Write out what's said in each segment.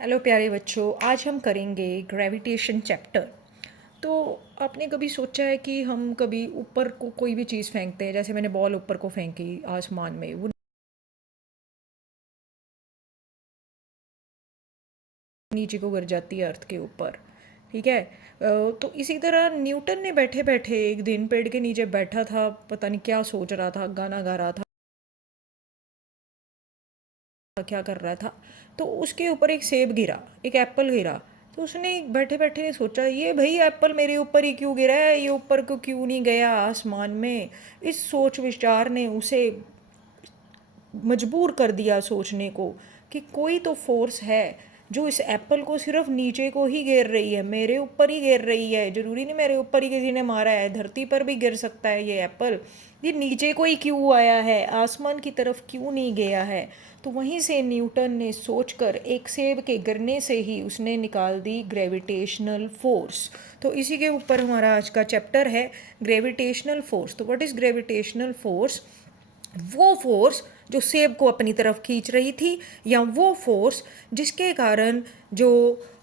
Hello प्यारे बच्चों, आज हम करेंगे ग्रेविटेशन चैप्टर। तो आपने कभी सोचा है कि हम कभी ऊपर को कोई भी चीज़ फेंकते हैं, जैसे मैंने बॉल ऊपर को फेंकी आसमान में, वो नीचे को गिर जाती है अर्थ के ऊपर। ठीक है। तो इसी तरह न्यूटन ने बैठे बैठे एक दिन पेड़ के नीचे बैठा था, पता नहीं क्या सोच रहा था, गाना गा रहा था, क्या कर रहा था। तो उसके ऊपर एक सेब गिरा, एक एप्पल गिरा। तो उसने बैठे बैठे सोचा, ये भाई एप्पल मेरे ऊपर ही क्यों गिरा है, ये ऊपर को क्यों नहीं गया आसमान में। इस सोच विचार ने उसे मजबूर कर दिया सोचने को कि कोई तो फोर्स है जो इस एप्पल को सिर्फ नीचे को ही गिर रही है, मेरे ऊपर ही गिर रही है। ज़रूरी नहीं मेरे ऊपर ही किसी ने मारा है, धरती पर भी गिर सकता है ये एप्पल। ये नीचे को ही क्यों आया है, आसमान की तरफ क्यों नहीं गया है। तो वहीं से न्यूटन ने सोचकर एक सेब के गिरने से ही उसने निकाल दी ग्रेविटेशनल फोर्स। तो इसी के ऊपर हमारा आज का चैप्टर है, ग्रेविटेशनल फोर्स। तो व्हाट इज़ ग्रेविटेशनल फोर्स? वो फोर्स जो सेब को अपनी तरफ खींच रही थी, या वो फोर्स जिसके कारण जो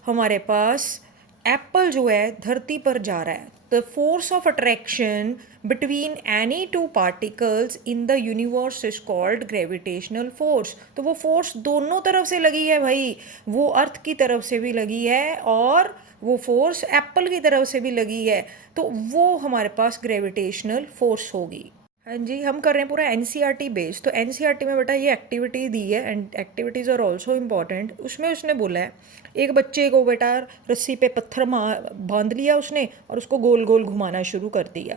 हमारे पास एप्पल जो है धरती पर जा रहा है। The force of attraction between any two particles in the universe is called gravitational force. तो वो फोर्स दोनों तरफ से लगी है भाई, वो अर्थ की तरफ से भी लगी है और वो फोर्स एप्पल की तरफ से भी लगी है। तो वो हमारे पास ग्रेविटेशनल फोर्स होगी। हाँ जी, हम कर रहे हैं पूरा एनसीईआरटी बेस्ड। तो एनसीईआरटी में बेटा ये एक्टिविटी दी है, and activities are also important. उसमें उसने बोला है एक बच्चे को बेटा रस्सी पे पत्थर बांध लिया उसने और उसको गोल गोल घुमाना शुरू कर दिया।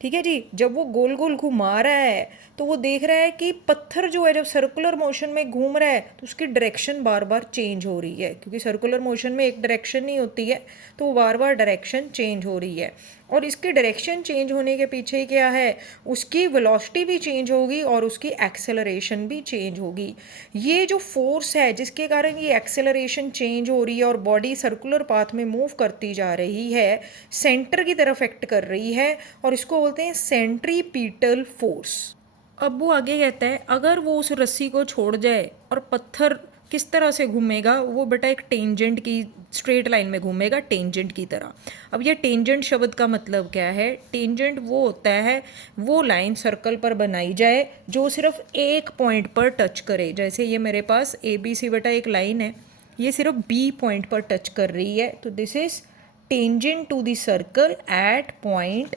ठीक है जी। जब वो गोल गोल घुमा रहा है तो वो देख रहा है कि पत्थर जो है जब सर्कुलर मोशन में घूम रहा है तो उसकी डायरेक्शन बार बार चेंज हो रही है, क्योंकि सर्कुलर मोशन में एक डायरेक्शन नहीं होती है, तो वो बार बार डायरेक्शन चेंज हो रही है। और इसकी डायरेक्शन चेंज होने के पीछे क्या है, उसकी वेलोसिटी भी चेंज होगी और उसकी एक्सेलरेशन भी चेंज होगी। ये जो फोर्स है जिसके कारण ये एक्सेलरेशन चेंज हो रही है और बॉडी सर्कुलर पाथ में मूव करती जा रही है, सेंटर की तरफ एक्ट कर रही है, और इसको बोलते हैं सेंट्रीपीटल फोर्स। अब वो आगे कहता है अगर वो उस रस्सी को छोड़ जाए और पत्थर किस तरह से घूमेगा, वो बेटा एक टेंजेंट की स्ट्रेट लाइन में घूमेगा, टेंजेंट की तरह। अब ये टेंजेंट शब्द का मतलब क्या है? टेंजेंट वो होता है, वो लाइन सर्कल पर बनाई जाए जो सिर्फ एक पॉइंट पर टच करे। जैसे ये मेरे पास ए बी सी बेटा एक लाइन है, ये सिर्फ बी पॉइंट पर टच कर रही है, तो this is tangent to the circle at point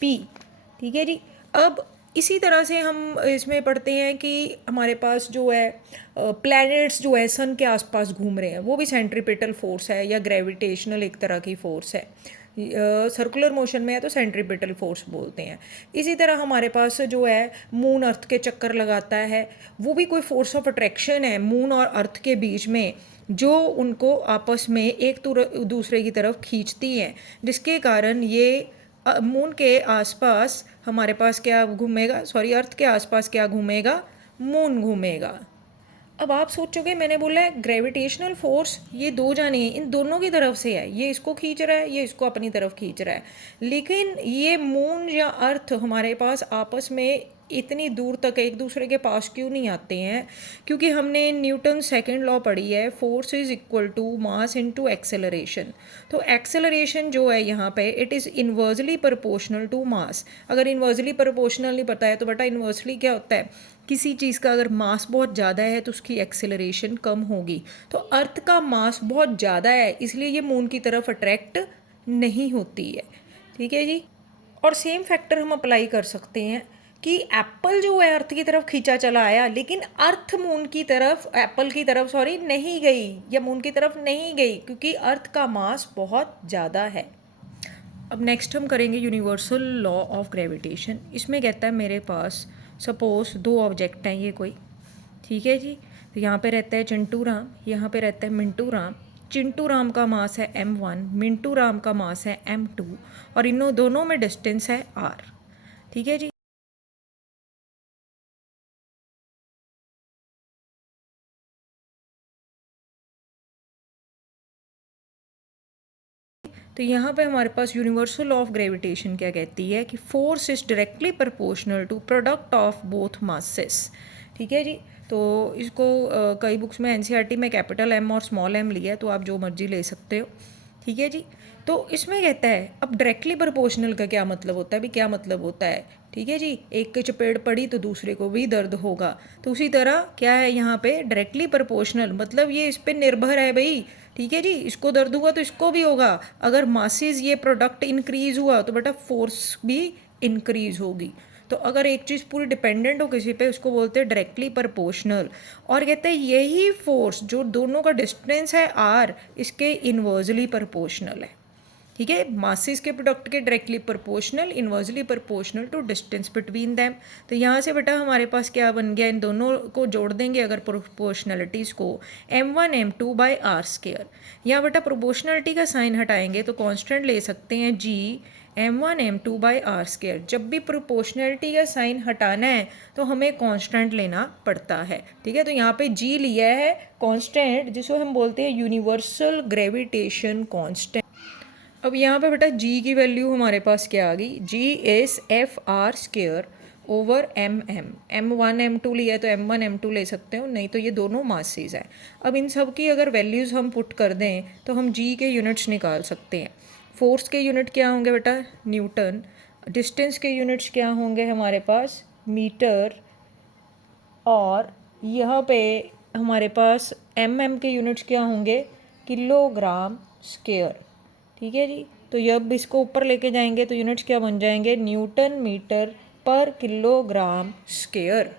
p. ठीक है जी। अब इसी तरह से हम इसमें पढ़ते हैं कि हमारे पास जो है प्लैनेट्स जो है सन के आसपास घूम रहे हैं, वो भी सेंट्रीपिटल फोर्स है या ग्रेविटेशनल एक तरह की फोर्स है। सर्कुलर मोशन में है तो सेंट्रीपिटल फोर्स बोलते हैं। इसी तरह हमारे पास जो है मून अर्थ के चक्कर लगाता है, वो भी कोई फोर्स ऑफ अट्रैक्शन है मून और अर्थ के बीच में, जो उनको आपस में एक दूसरे की तरफ खींचती है, जिसके कारण ये मून के आसपास हमारे पास क्या घूमेगा, सॉरी अर्थ के आसपास क्या घूमेगा, मून घूमेगा। अब आप सोचोगे मैंने बोला है ग्रेविटेशनल फोर्स, ये दो जाने हैं, इन दोनों की तरफ से है, ये इसको खींच रहा है, ये इसको अपनी तरफ खींच रहा है। लेकिन ये मून या अर्थ हमारे पास आपस में इतनी दूर तक एक दूसरे के पास क्यों नहीं आते हैं? क्योंकि हमने न्यूटन सेकंड लॉ पढ़ी है, force is equal to mass into acceleration. तो एक्सेलरेशन जो है यहाँ पे it is inversely proportional to mass. अगर इन्वर्सली प्रोपोर्शनल नहीं पता है तो बेटा इन्वर्सली क्या होता है, किसी चीज़ का अगर मास बहुत ज़्यादा है तो उसकी एक्सेलरेशन कम होगी। तो अर्थ का मास बहुत ज़्यादा है, इसलिए ये मून की तरफ अट्रैक्ट नहीं होती है। ठीक है जी। और सेम फैक्टर हम अप्लाई कर सकते हैं कि एप्पल जो है अर्थ की तरफ खींचा चला आया, लेकिन अर्थ मून की तरफ, एप्पल की तरफ सॉरी, नहीं गई या मून की तरफ नहीं गई, क्योंकि अर्थ का मास बहुत ज़्यादा है। अब नेक्स्ट हम करेंगे यूनिवर्सल लॉ ऑफ ग्रेविटेशन। इसमें कहता है मेरे पास सपोज दो ऑब्जेक्ट हैं ये कोई, ठीक है जी। तो यहाँ पे रहता है चिंटू राम, यहाँ पे रहता है मिंटू राम। चिंटू राम का मास है m1, मिंटू राम का मास है m2, और इन दोनों में डिस्टेंस है r। ठीक है जी। तो यहाँ पे हमारे पास यूनिवर्सल लॉ ऑफ ग्रेविटेशन क्या कहती है कि force is directly proportional to product of both masses. ठीक है जी। तो इसको कई बुक्स में एनसीईआरटी में कैपिटल एम और स्मॉल एम लिया है, तो आप जो मर्जी ले सकते हो। ठीक है जी। तो इसमें कहता है अब डायरेक्टली प्रोपोर्शनल का क्या मतलब होता है, भी क्या मतलब होता है। ठीक है जी, एक के चपेट पड़ी तो दूसरे को भी दर्द होगा। तो उसी तरह क्या है यहाँ पे डायरेक्टली प्रोपोर्शनल, मतलब ये इस पे निर्भर है भाई। ठीक है जी, इसको दर्द हुआ तो इसको भी होगा। अगर मासेस ये प्रोडक्ट इंक्रीज हुआ तो बेटा फोर्स भी इंक्रीज होगी। तो अगर एक चीज़ पूरी डिपेंडेंट हो किसी पे, उसको बोलते हैं डायरेक्टली प्रोपोर्शनल। और कहते हैं यही फोर्स जो दोनों का डिस्टेंस है आर, इसके इन्वर्सली प्रोपोर्शनल है। ठीक है, मासेस के प्रोडक्ट के directly proportional, inversely proportional to distance between them. तो यहाँ से बेटा हमारे पास क्या बन गया, इन दोनों को जोड़ देंगे अगर प्रोपोर्शनलिटीज़ को, m1 m2 by are square. यहाँ बेटा प्रोपोर्शनलिटी का साइन हटाएंगे तो कांस्टेंट ले सकते हैं g m1 m2 by are square. जब भी प्रोपोर्शनलिटी का साइन हटाना है तो हमें कांस्टेंट लेना पड़ता है। ठीक है, तो यहाँ पे g लिया है कांस्टेंट, जिसको हम बोलते हैं यूनिवर्सल ग्रेविटेशन कांस्टेंट। अब यहाँ पे बेटा g की वैल्यू हमारे पास क्या आ गई, g is f r square over m m. m1 m2 लिया है तो m1 m2 ले सकते हो, नहीं तो ये दोनों मासेस हैं। अब इन सब की अगर वैल्यूज़ हम पुट कर दें तो हम g के यूनिट्स निकाल सकते हैं। फोर्स के यूनिट क्या होंगे बेटा, न्यूटन। डिस्टेंस के यूनिट्स क्या होंगे हमारे पास, मीटर। और यहाँ पे हमारे पास mm के यूनिट्स क्या होंगे, किलोग्राम स्क्वायर। ठीक है जी। तो जब इसको ऊपर लेके जाएंगे तो यूनिट्स क्या बन जाएंगे, न्यूटन मीटर पर किलोग्राम स्क्वायर।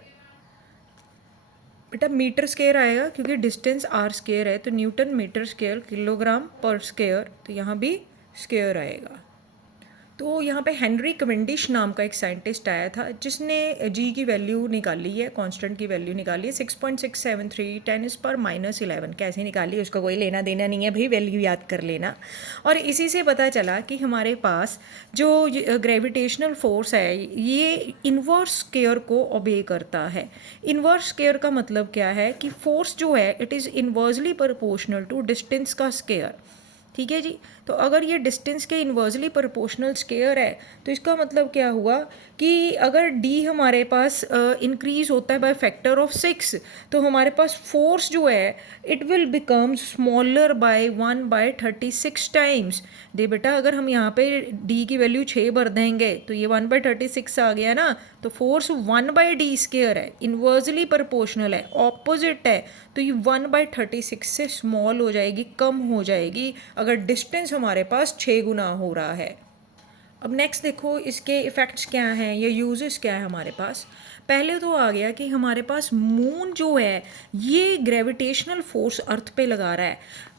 बेटा मीटर स्क्वायर आएगा क्योंकि डिस्टेंस आर स्क्वायर है, तो न्यूटन मीटर स्क्वायर किलोग्राम पर स्क्वायर, तो यहाँ भी स्क्वायर आएगा। तो यहाँ पे हेनरी कैवेंडिश नाम का एक साइंटिस्ट आया था जिसने जी की वैल्यू निकाली है, कांस्टेंट की वैल्यू निकाली है 6.673 10⁻11। कैसे निकाली उसका कोई लेना देना नहीं है भाई, वैल्यू याद कर लेना। और इसी से पता चला कि हमारे पास जो ग्रेविटेशनल फोर्स है ये इन्वर्स स्क्वायर को ओबे करता है। इन्वर्स स्क्वायर का मतलब क्या है कि फोर्स जो है it is inversely proportional to distance का स्क्वायर। ठीक है जी। तो अगर ये डिस्टेंस के इन्वर्सली प्रोपोर्शनल स्क्वायर है तो इसका मतलब क्या हुआ कि अगर d हमारे पास इंक्रीज होता है बाय फैक्टर ऑफ 6 तो हमारे पास फोर्स जो है it will become smaller by 1/36 times. दे बेटा अगर हम यहाँ पे d की वैल्यू 6 भर देंगे तो ये 1/36 आ गया ना, तो फोर्स 1/d स्क्वायर है, इन्वर्सली प्रोपोर्शनल है, ऑपोजिट है, तो ये 1/36 से स्मॉल हो जाएगी, कम हो जाएगी अगर डिस्टेंस हमारे पास 6 गुना हो रहा है। अब नेक्स्ट देखो इसके इफ़ेक्ट्स क्या हैं या यूजेस क्या है हमारे पास। पहले तो आ गया कि हमारे पास मून जो है ये ग्रेविटेशनल फोर्स अर्थ पे लगा रहा है।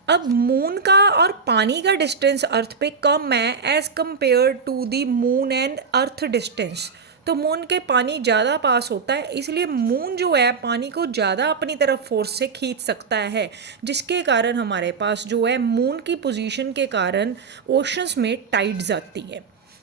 अब मून का और पानी का डिस्टेंस अर्थ पे कम है as compare to the moon and earth distance. तो मून के पानी ज़्यादा पास होता है, इसलिए मून जो है पानी को ज़्यादा अपनी तरफ फोर्स से खींच सकता है, जिसके कारण हमारे पास जो है मून की पोजीशन के कारण ओशंस में टाइड्स आती है।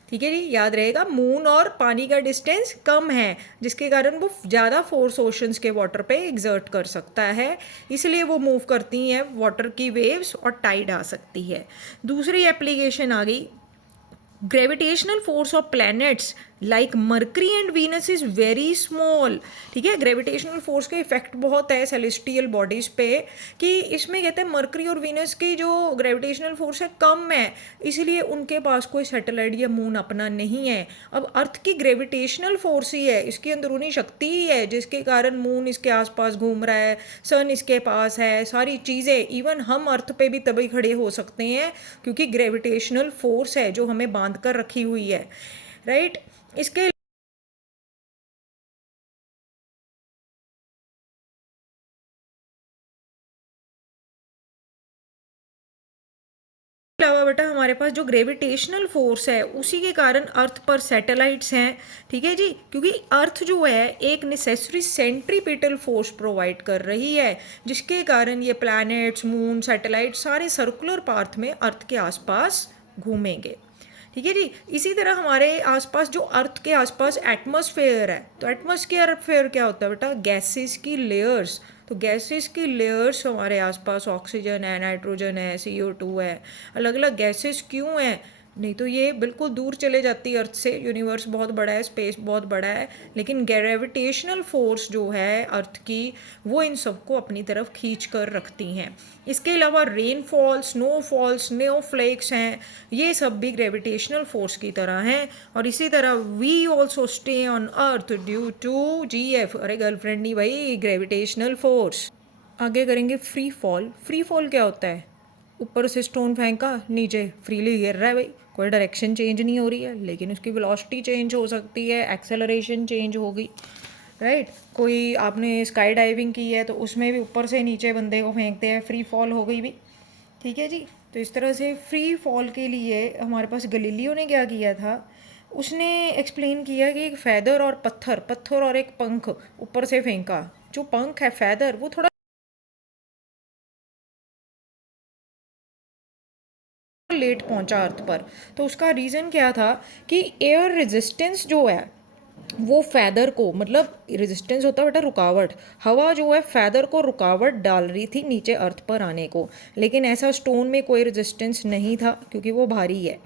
ठीक है जी, याद रहेगा मून और पानी का डिस्टेंस कम है जिसके कारण वो ज़्यादा फोर्स ओशंस के वाटर पे एग्जर्ट कर सकता है, इसलिए वो मूव करती हैं वाटर की वेव्स और टाइड आ सकती है। दूसरी एप्लीकेशन आ गई, gravitational force of planets like mercury and Venus is very small. ठीक है, ग्रेविटेशनल फोर्स का इफेक्ट बहुत है सेलेस्टियल बॉडीज़ पे कि इसमें कहते हैं मरकरी और वीनस की जो ग्रेविटेशनल फोर्स है कम है, इसलिए उनके पास कोई सैटेलाइट या मून अपना नहीं है। अब अर्थ की ग्रेविटेशनल फोर्स ही है, इसकी अंदरूनी शक्ति ही है जिसके कारण मून इसके आसपास घूम रहा है, सन इसके पास है, सारी चीज़ें, इवन हम अर्थ पे भी तभी खड़े हो सकते हैं क्योंकि ग्रेविटेशनल फोर्स है जो हमें बांध कर रखी हुई है, राइट। इसके अलावा बेटा हमारे पास जो ग्रेविटेशनल फोर्स है उसी के कारण अर्थ पर सैटेलाइट्स हैं। ठीक है जी, क्योंकि अर्थ जो है एक नेसेसरी सेंट्रीपिटल फोर्स प्रोवाइड कर रही है जिसके कारण ये प्लैनेट्स, मून, सैटेलाइट सारे सर्कुलर पाथ में अर्थ के आसपास घूमेंगे। ठीक है जी। इसी तरह हमारे आसपास जो अर्थ के आसपास एटमॉस्फेयर है, तो एटमॉस्फेयर क्या होता है बेटा, गैसेस की लेयर्स। तो गैसेस की लेयर्स हमारे आसपास ऑक्सीजन है, नाइट्रोजन है, CO2 है, अलग अलग गैसेस क्यों हैं, नहीं तो ये बिल्कुल दूर चले जाती है अर्थ से। यूनिवर्स बहुत बड़ा है, स्पेस बहुत बड़ा है, लेकिन ग्रेविटेशनल फोर्स जो है अर्थ की वो इन सबको अपनी तरफ खींच कर रखती हैं। इसके अलावा रेनफॉल, स्नोफॉल, स्नोफ्लेक्स हैं, ये सब भी ग्रेविटेशनल फोर्स की तरह हैं। और इसी तरह we also stay on earth due to GF, अरे गर्लफ्रेंड नहीं भाई, ग्रेविटेशनल फोर्स। आगे करेंगे फ्री फॉल। फ्री फॉल क्या होता है, ऊपर से स्टोन फेंका, नीचे फ्रीली गिर रहा है भाई, कोई डायरेक्शन चेंज नहीं हो रही है, लेकिन उसकी वेलोसिटी चेंज हो सकती है, एक्सेलरेशन चेंज होगी, राइट। कोई आपने स्काई डाइविंग की है तो उसमें भी ऊपर से नीचे बंदे को फेंकते हैं, फ्री फॉल हो गई भी, ठीक है जी। तो इस तरह से फ्री फॉल के लिए हमारे पास गलीलियो ने क्या किया था, उसने एक्सप्लेन किया कि एक फैदर और पत्थर और एक पंख ऊपर से फेंका। जो पंख है फैदर, वो थोड़ा लेट पहुंचा अर्थ पर। तो उसका रीज़न क्या था कि एयर रेजिस्टेंस जो है वो फैदर को, मतलब रेजिस्टेंस होता है बेटा रुकावट, हवा जो है फैदर को रुकावट डाल रही थी नीचे अर्थ पर आने को, लेकिन ऐसा स्टोन में कोई रेजिस्टेंस नहीं था क्योंकि वो भारी है।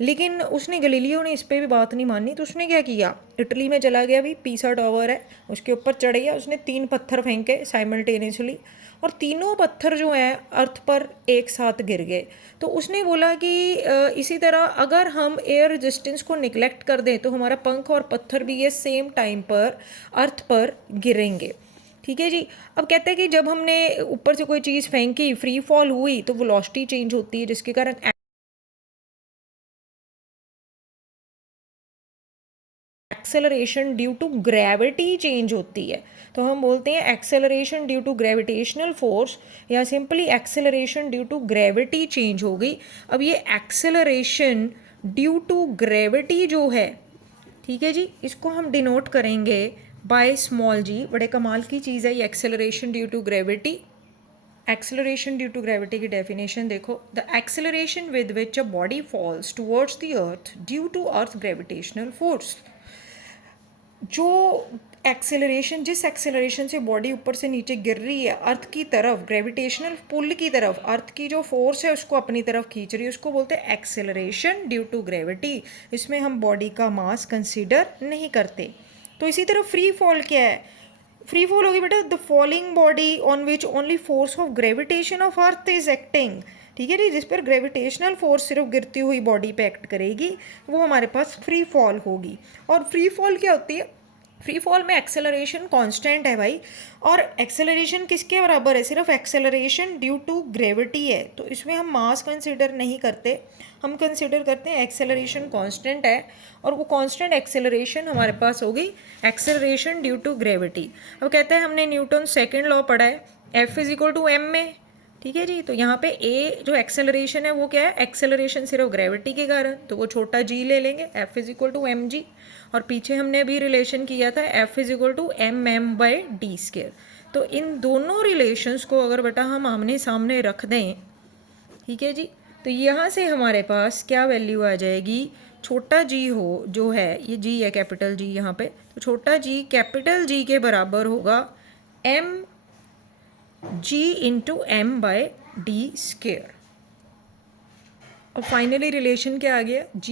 लेकिन उसने गलीलियो ने इस पर भी बात नहीं मानी, तो उसने क्या किया, इटली में चला गया, भी पीसा टावर है उसके ऊपर चढ़ गया, उसने 3 पत्थर फेंके साइमल्टेनियसली, और तीनों पत्थर जो हैं अर्थ पर एक साथ गिर गए। तो उसने बोला कि इसी तरह अगर हम एयर रेजिस्टेंस को निगलेक्ट कर दें तो हमारा पंख और पत्थर भी ये सेम टाइम पर अर्थ पर गिरेंगे, ठीक है जी। अब कहते हैं कि जब हमने ऊपर से कोई चीज़ फेंकी, फ्री फॉल हुई, तो वेलोसिटी चेंज होती है, जिसके कारण acceleration due to gravity change होती है। तो हम बोलते हैं acceleration due to gravitational force, या simply acceleration due to gravity change हो गई। अब ये एक्सेलरेशन ड्यू टू ग्रेविटी जो है, ठीक है जी, इसको हम डिनोट करेंगे बाय स्मॉल जी। बड़े कमाल की चीज़ है ये acceleration due to gravity. Acceleration due to gravity की डेफिनेशन देखो, the acceleration with which a body falls towards the earth due to earth gravitational force. जो एक्सेलरेशन, जिस एक्सेलरेशन से बॉडी ऊपर से नीचे गिर रही है अर्थ की तरफ, ग्रेविटेशनल पुल की तरफ, अर्थ की जो फोर्स है उसको अपनी तरफ खींच रही है, उसको बोलते हैं एक्सेलरेशन ड्यू टू ग्रेविटी। इसमें हम बॉडी का मास कंसीडर नहीं करते। तो इसी तरह फ्री फॉल क्या है, फ्री फॉल होगी बेटा the falling body on which only force of gravitation of earth is acting, ठीक है जी, जिस पर ग्रेविटेशनल फोर्स सिर्फ गिरती हुई बॉडी पे एक्ट करेगी, वो हमारे पास फ्री फॉल होगी। और फ्री फॉल क्या होती है, फ्री फॉल में एक्सेलरेशन कांस्टेंट है भाई, और एक्सेलरेशन किसके बराबर है, सिर्फ एक्सेलरेशन ड्यू टू ग्रेविटी है, तो इसमें हम मास कंसीडर नहीं करते, हम कंसीडर करते हैं एक्सेलरेशन कांस्टेंट है, और वो कांस्टेंट एक्सेलरेशन हमारे पास होगी एक्सेलरेशन ड्यू टू ग्रेविटी। अब कहते हैं हमने न्यूटन सेकेंड लॉ पढ़ा है, F=m में, ठीक है जी। तो यहाँ पे ए जो एक्सेलरेशन है वो क्या है, एक्सेलरेशन सिर्फ ग्रेविटी के कारण, तो वो छोटा g ले लेंगे, F=mg। और पीछे हमने अभी रिलेशन किया था F=mm/d²। तो इन दोनों रिलेशंस को अगर बेटा हम आमने सामने रख दें, ठीक है जी, तो यहाँ से हमारे पास क्या वैल्यू आ जाएगी, छोटा g हो जो है, ये g है कैपिटल G यहाँ पे, तो छोटा g कैपिटल G के बराबर होगा mg/m/d²। और फाइनली रिलेशन क्या आ गया, g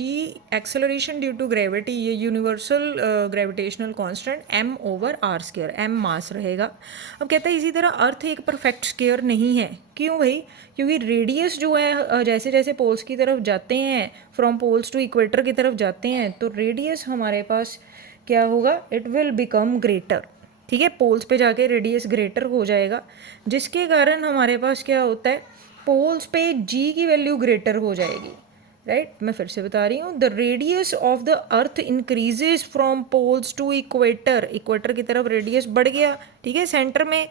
acceleration due to gravity, ये universal gravitational constant m/r², m mass रहेगा। अब कहता है इसी तरह अर्थ एक परफेक्ट स्क्वायर नहीं है, क्यों भाई, क्योंकि रेडियस जो है जैसे जैसे पोल्स की तरफ जाते हैं, फ्रॉम पोल्स टू इक्वेटर की तरफ जाते हैं, तो रेडियस हमारे पास क्या होगा, इट विल बिकम ग्रेटर, ठीक है, पोल्स पे जाके रेडियस ग्रेटर हो जाएगा, जिसके कारण हमारे पास क्या होता है, पोल्स पे g की वैल्यू ग्रेटर हो जाएगी, राइट। मैं फिर से बता रही हूँ, the radius of the earth increases from poles to equator, equator की तरफ रेडियस बढ़ गया, ठीक है, सेंटर में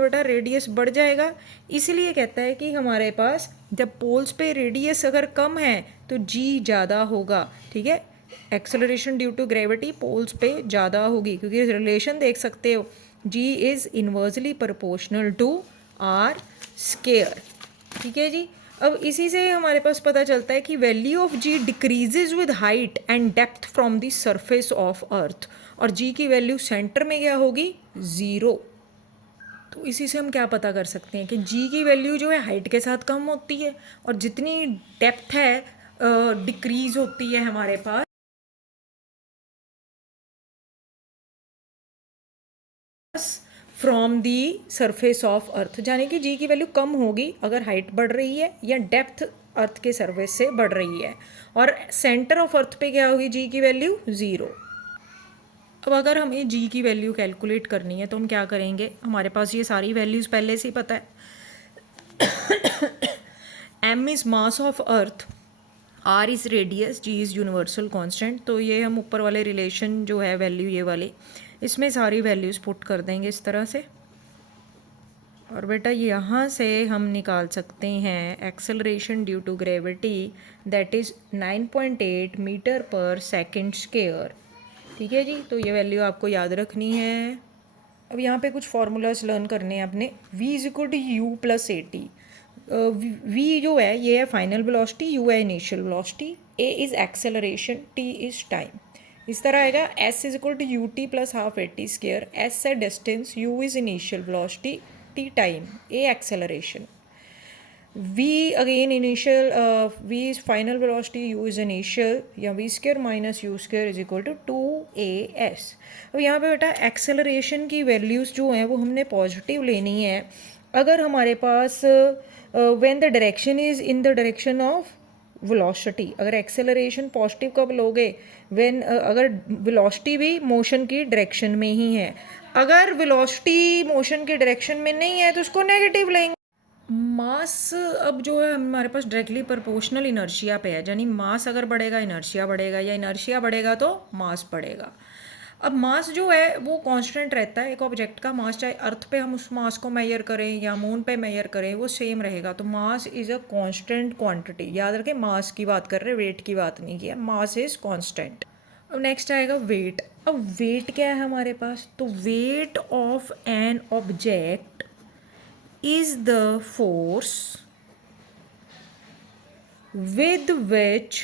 बेटा रेडियस बढ़ जाएगा। इसलिए कहता है कि हमारे पास जब पोल्स पे रेडियस अगर कम है तो g ज़्यादा होगा, ठीक है, acceleration due to gravity poles पे ज़्यादा होगी, क्योंकि रिलेशन देख सकते हो, g is inversely proportional to r², ठीक है जी। अब इसी से हमारे पास पता चलता है कि value of ji decreases with height and depth from the surface of अर्थ, और जी की वैल्यू सेंटर में क्या होगी, ज़ीरो। तो इसी से हम क्या पता कर सकते हैं कि जी की वैल्यू जो है हाइट के साथ कम होती है, और जितनी डेप्थ है डिक्रीज होती है हमारे पास from the surface of earth, यानी कि जी की वैल्यू कम होगी अगर हाइट बढ़ रही है या डेप्थ अर्थ के सरफेस से बढ़ रही है, और सेंटर ऑफ अर्थ पे क्या होगी जी की वैल्यू, ज़ीरो। अब अगर हमें जी की वैल्यू कैलकुलेट करनी है तो हम क्या करेंगे, हमारे पास ये सारी वैल्यूज़ पहले से ही पता है। M is mass of earth, r is radius, g is universal constant. तो ये हम ऊपर वाले रिलेशन जो है वैल्यू ये वाली, इसमें सारी वैल्यूज़ पुट कर देंगे इस तरह से, और बेटा यहाँ से हम निकाल सकते हैं acceleration due to gravity, that is 9.8 metre per second square. ठीक है जी, तो ये वैल्यू आपको याद रखनी है। अब यहाँ पे कुछ फार्मूलाज लर्न करने हैं अपने। v is equal to u plus a t. v जो है ये है फाइनल वेलोसिटी, u है initial velocity, a is acceleration, t is time. इस तरह आएगा s is equal to u t plus half a t square. s है distance, u is initial velocity, t time, a acceleration. v again initial, v is final velocity, u is initial, या v square minus u square is equal to 2as। अब यहाँ पे बेटा acceleration की values जो हैं वो हमने पॉजिटिव लेनी है। अगर हमारे पास when the direction is in the direction of velocity, अगर एक्सेलरेशन पॉजिटिव कब लोगे, व्हेन अगर वेलोसिटी भी मोशन की डायरेक्शन में ही है। अगर वेलोसिटी मोशन की डायरेक्शन में नहीं है तो उसको नेगेटिव लेंगे। मास अब जो है हमारे पास डायरेक्टली प्रोपोर्शनल इनर्शिया पे है, यानी मास अगर बढ़ेगा इनर्शिया बढ़ेगा, या इनर्शिया बढ़ेगा तो मास बढ़ेगा। अब मास जो है वो कांस्टेंट रहता है, एक ऑब्जेक्ट का मास, चाहे अर्थ पे हम उस मास को मेजर करें या मून पे मेजर करें वो सेम रहेगा। तो mass is a constant quantity, याद रखें मास की बात कर रहे हैं, वेट की बात नहीं किया, मास इज़ कांस्टेंट। अब नेक्स्ट आएगा वेट। अब वेट क्या है हमारे पास, तो weight of an object is the force with which,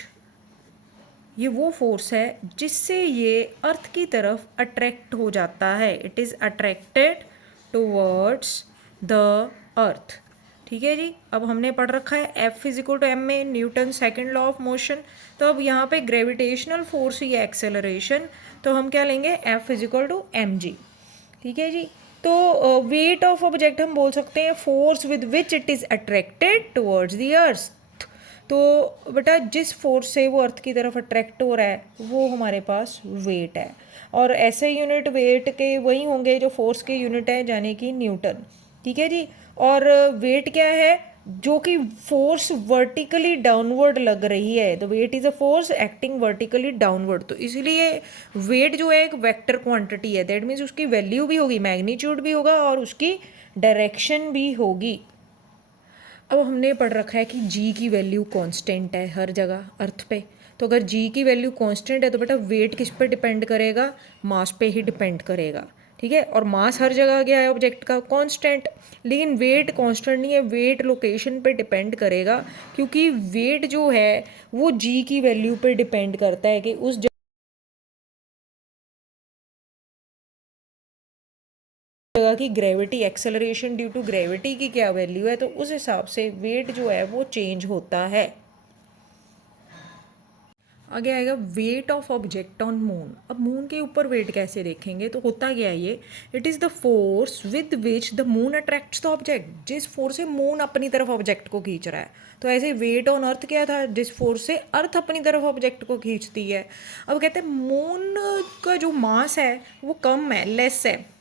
ये वो फोर्स है जिससे ये अर्थ की तरफ अट्रैक्ट हो जाता है, it is attracted towards the earth. ठीक है जी, अब हमने पढ़ रखा है एफ इजिकल टू एम में Newton second law of motion. तो अब यहाँ पे ग्रेविटेशनल फोर्स ही है एक्सेलरेशन, तो हम क्या लेंगे, f is equal to m g. ठीक है जी, तो वेट ऑफ ऑब्जेक्ट हम बोल सकते हैं force with which it is attracted towards the अर्थ। तो बेटा जिस फोर्स से वो अर्थ की तरफ अट्रैक्ट हो रहा है वो हमारे पास वेट है, और ऐसे यूनिट वेट के वही होंगे जो फोर्स के यूनिट है, यानी कि न्यूटन। ठीक है जी, और वेट क्या है, जो कि फोर्स वर्टिकली डाउनवर्ड लग रही है, तो weight is a force acting vertically downward. तो इसलिए वेट जो है एक वेक्टर क्वांटिटी है, दैट मीन्स उसकी वैल्यू भी होगी, मैग्नीट्यूड भी होगा और उसकी डायरेक्शन भी होगी। अब हमने पढ़ रखा है कि जी की वैल्यू कांस्टेंट है हर जगह अर्थ पे, तो अगर जी की वैल्यू कांस्टेंट है तो बेटा वेट किस पे डिपेंड करेगा, मास पे ही डिपेंड करेगा। ठीक है, और मास हर जगह गया है ऑब्जेक्ट का कांस्टेंट, लेकिन वेट कांस्टेंट नहीं है, वेट लोकेशन पे डिपेंड करेगा, क्योंकि वेट जो है वो जी की वैल्यू पे डिपेंड करता है कि उस जगह की gravity, acceleration due to gravity की क्या वैल्यू है, तो उस हिसाब से वेट जो है वो चेंज होता है। आगे आएगा weight of object on moon. अब मून के ऊपर वेट कैसे देखेंगे, तो होता क्या है ये, it is the force with which the moon attracts the object, जिस फोर्स से मून अपनी तरफ ऑब्जेक्ट को खींच रहा है। तो ऐसे वेट ऑन अर्थ क्या था, जिस फोर्स से अर्थ अपनी तरफ ऑब्जेक्ट को खींचती है। अब कहते हैं मून का जो मास है वो कम है, लेस है,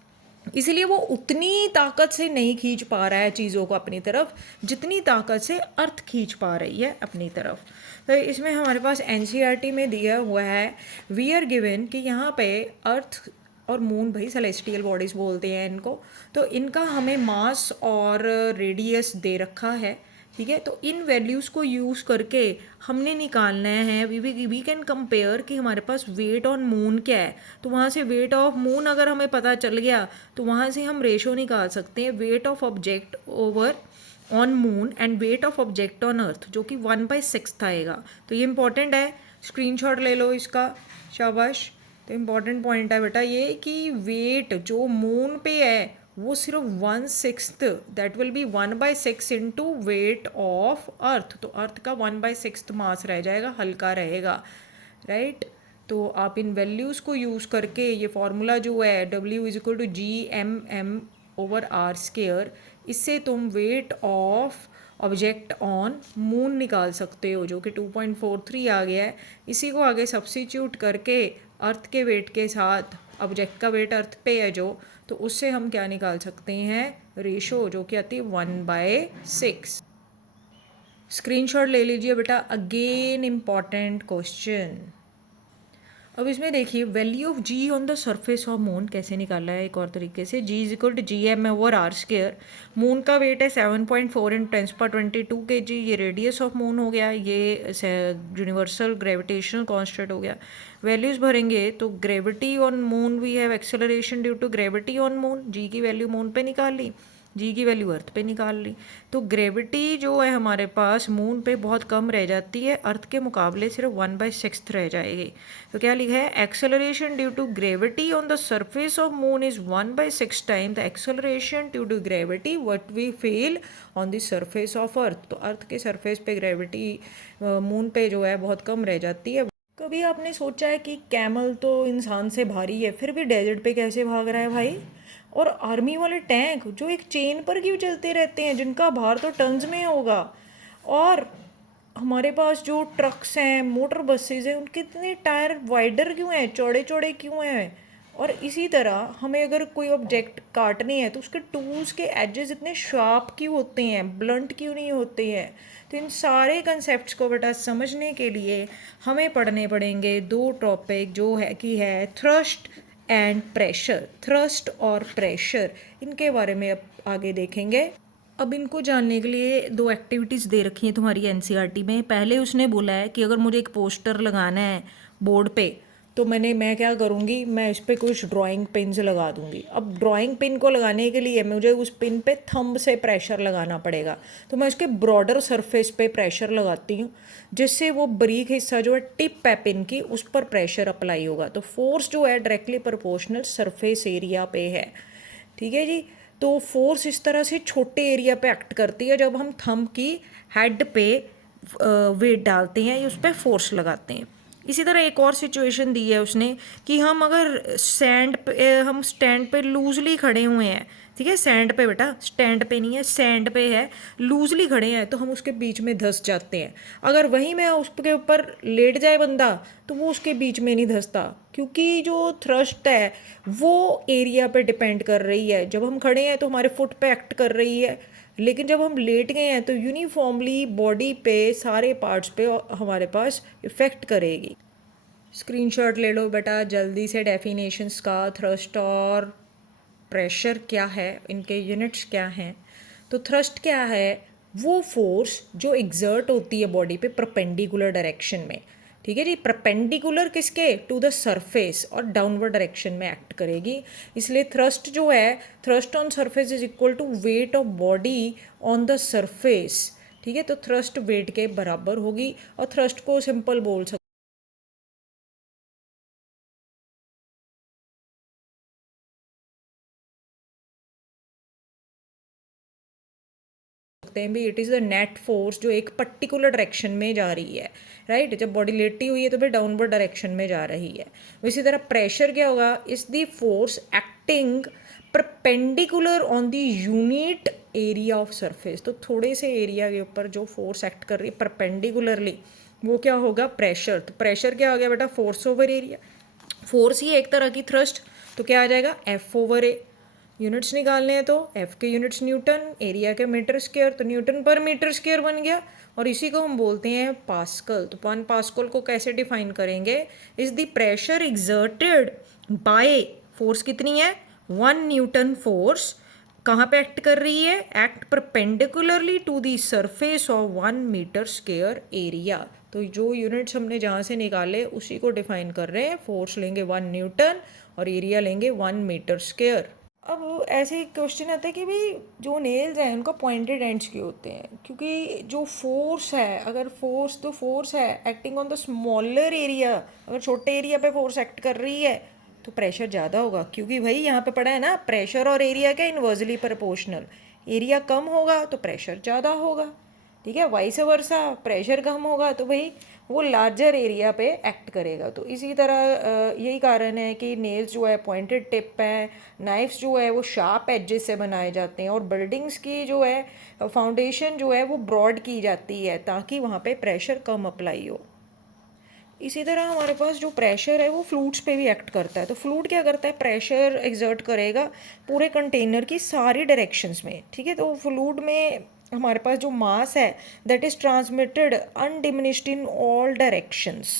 इसीलिए वो उतनी ताकत से नहीं खींच पा रहा है चीज़ों को अपनी तरफ जितनी ताकत से अर्थ खींच पा रही है अपनी तरफ। तो इसमें हमारे पास एनसीईआरटी में दिया हुआ है, वी आर गिवन कि यहाँ पे अर्थ और मून, भाई सेलेस्टियल बॉडीज़ बोलते हैं इनको, तो इनका हमें मास और रेडियस दे रखा है। ठीक है, तो इन वैल्यूज़ को यूज़ करके हमने निकालना है, वी कैन कंपेयर कि हमारे पास वेट ऑन मून क्या है। तो वहाँ से वेट ऑफ मून अगर हमें पता चल गया तो वहाँ से हम रेशो निकाल सकते हैं weight of object over on moon and weight of object on earth, जो कि 1/6 आएगा। तो ये इंपॉर्टेंट है, स्क्रीनशॉट ले लो इसका, शाबाश। तो इम्पॉर्टेंट पॉइंट है बेटा ये कि वेट जो मून पे है वो सिर्फ 1/6, that will be 1/6 into weight of earth. तो अर्थ का 1/6 मास रह जाएगा, हल्का रहेगा, राइट। तो आप इन वैल्यूज़ को यूज़ करके ये फार्मूला जो है W = GMM/R², इससे तुम weight of object on moon निकाल सकते हो, जो कि 2.43 आ गया है। इसी को आगे सब्स्टिट्यूट करके अर्थ के वेट के साथ ऑब्जेक्ट का वेट अर्थ पे है जो, तो उससे हम क्या निकाल सकते हैं, रेशो, जो कि आती है 1/6। स्क्रीनशॉट ले लीजिए बेटा, अगेन इम्पॉर्टेंट क्वेश्चन। अब इसमें देखिए value of g on the surface of moon कैसे निकाला है एक और तरीके से। G = GMM/R²। मून का वेट है 7.4 × 10^22 kg। ये रेडियस ऑफ मून हो गया, ये यूनिवर्सल ग्रेविटेशनल कांस्टेंट हो गया। वैल्यूज़ भरेंगे तो gravity on moon we have acceleration due to gravity on moon, G की वैल्यू मून पे निकाल ली, जी की वैल्यू अर्थ पे निकाल ली। तो ग्रेविटी जो है हमारे पास मून पे बहुत कम रह जाती है, अर्थ के मुकाबले सिर्फ 1/6 रह जाएगी। तो क्या लिखा है, acceleration due to gravity on the surface of moon is 1/6 time the acceleration due to gravity what we feel on the surface of earth. तो अर्थ के सरफेस पे ग्रेविटी मून पे जो है बहुत कम रह जाती है। कभी आपने सोचा है कि कैमल तो इंसान से भारी है, फिर भी डेजर्ट पे कैसे भाग रहा है भाई? और आर्मी वाले टैंक जो एक चेन पर क्यों चलते रहते हैं, जिनका भार तो टन्स में होगा? और हमारे पास जो ट्रक्स हैं, मोटर बसेज हैं, उनके इतने टायर वाइडर क्यों हैं, चौड़े चौड़े क्यों हैं? और इसी तरह हमें अगर कोई ऑब्जेक्ट काटनी है तो उसके टूल्स के एजेस इतने शार्प क्यों होते हैं, ब्लंट क्यों नहीं होते हैं? तो इन सारे कंसेप्ट्स को बेटा समझने के लिए हमें पढ़ने पड़ेंगे दो टॉपिक, जो है कि है थ्रस्ट एंड प्रेशर। थ्रस्ट और प्रेशर, इनके बारे में अब आगे देखेंगे। अब इनको जानने के लिए दो एक्टिविटीज़ दे रखी हैं तुम्हारी एनसीईआरटी में। पहले उसने बोला है कि अगर मुझे एक पोस्टर लगाना है बोर्ड पे, तो मैं क्या करूँगी, मैं इस पर कुछ ड्राइंग पिन से लगा दूँगी। अब ड्राइंग पिन को लगाने के लिए मुझे उस पिन पे थंब से प्रेशर लगाना पड़ेगा, तो मैं उसके ब्रॉडर सरफेस पे प्रेशर लगाती हूँ, जिससे वो बारीक हिस्सा जो है टिप है पिन की, उस पर प्रेशर अप्लाई होगा। तो फोर्स जो है डायरेक्टली प्रोपोर्शनल सरफेस एरिया पे है, ठीक है जी। तो फोर्स इस तरह से छोटे एरिया पे एक्ट करती है जब हम थंब की हेड पे वेट डालते हैं या उस पर फोर्स लगाते हैं। इसी तरह एक और सिचुएशन दी है उसने कि हम अगर हम स्टैंड पे लूजली खड़े हुए हैं, ठीक है, सैंड पे बेटा, स्टैंड पे नहीं है, सैंड पे है, लूजली खड़े हैं, तो हम उसके बीच में धंस जाते हैं। अगर वहीं में उसके ऊपर लेट जाए बंदा तो वो उसके बीच में नहीं धंसता, क्योंकि जो थ्रस्ट है वो एरिया पे डिपेंड कर रही है। जब हम खड़े हैं तो हमारे फुट पे एक्ट कर रही है, लेकिन जब हम लेट गए हैं तो यूनिफॉर्मली बॉडी पे सारे पार्ट्स पे हमारे पास इफ़ेक्ट करेगी। स्क्रीनशॉट ले लो बेटा जल्दी से डेफिनेशंस का। थ्रस्ट और प्रेशर क्या है, इनके यूनिट्स क्या हैं? तो थ्रस्ट क्या है, वो फोर्स जो एग्जर्ट होती है बॉडी पे परपेंडिकुलर डायरेक्शन में, ठीक है जी। परपेंडिकुलर किसके, टू द सरफेस, और डाउनवर्ड डायरेक्शन में एक्ट करेगी। इसलिए थ्रस्ट जो है, thrust on surface is equal to weight of body on the surface, ठीक है। तो थ्रस्ट वेट के बराबर होगी, और थ्रस्ट को सिंपल बोल सकते हैं भी, it is the net force जो एक पर्टिकुलर डायरेक्शन में जा रही है, राइट। जब बॉडी लेटी हुई है तो फिर डाउनवर्ड डायरेक्शन में जा रही है। इसी तरह प्रेशर क्या होगा, is the force acting perpendicular on the unit area of surface. तो थोड़े से एरिया के ऊपर जो फोर्स एक्ट कर रही है परपेंडिकुलरली, वो क्या होगा, प्रेशर। तो प्रेशर क्या हो गया बेटा, फोर्स ओवर एरिया। फोर्स ही एक तरह की थ्रस्ट, तो क्या आ जाएगा, F/A। यूनिट्स निकालने हैं तो F के यूनिट्स न्यूटन, एरिया के मीटर स्क्वायर, तो न्यूटन पर मीटर स्क्वायर बन गया, और इसी को हम बोलते हैं पास्कल। तो 1 पास्कल को कैसे डिफाइन करेंगे, is the pressure exerted by, force कितनी है, 1 न्यूटन फोर्स, कहाँ पे एक्ट कर रही है, act perpendicularly to the surface of 1 metre square area. तो जो यूनिट्स हमने जहाँ से निकाले उसी को डिफाइन कर रहे हैं। फोर्स लेंगे 1 न्यूटन और एरिया लेंगे 1 मीटर स्क्वायर। अब ऐसे एक क्वेश्चन आता है कि भाई जो नेल्स हैं उनका पॉइंटेड एंड्स क्यों होते हैं, क्योंकि जो फोर्स है, अगर फोर्स है acting on the smaller area, अगर छोटे एरिया पे फोर्स एक्ट कर रही है तो प्रेशर ज़्यादा होगा, क्योंकि भाई यहाँ पे पड़ा है ना प्रेशर और एरिया क्या इन्वर्सली प्रोपोर्शनल। एरिया कम होगा तो प्रेशर ज़्यादा होगा, ठीक है। वाइस वर्सा, प्रेशर कम होगा तो भाई वो लार्जर एरिया पे एक्ट करेगा। तो इसी तरह यही कारण है कि नेल्स जो है पॉइंटेड टिप है, नाइफ्स जो है वो शार्प एजेस से बनाए जाते हैं, और बिल्डिंग्स की जो है फाउंडेशन जो है वो ब्रॉड की जाती है ताकि वहाँ पे प्रेशर कम अप्लाई हो। इसी तरह हमारे पास जो प्रेशर है वो फ्लूइड्स पे भी एक्ट करता है। तो फ्लूइड क्या करता है, प्रेशर एक्सर्ट करेगा पूरे कंटेनर की सारी डायरेक्शंस में, ठीक है। तो फ्लूइड में हमारे पास जो मास है that is transmitted undiminished in all directions.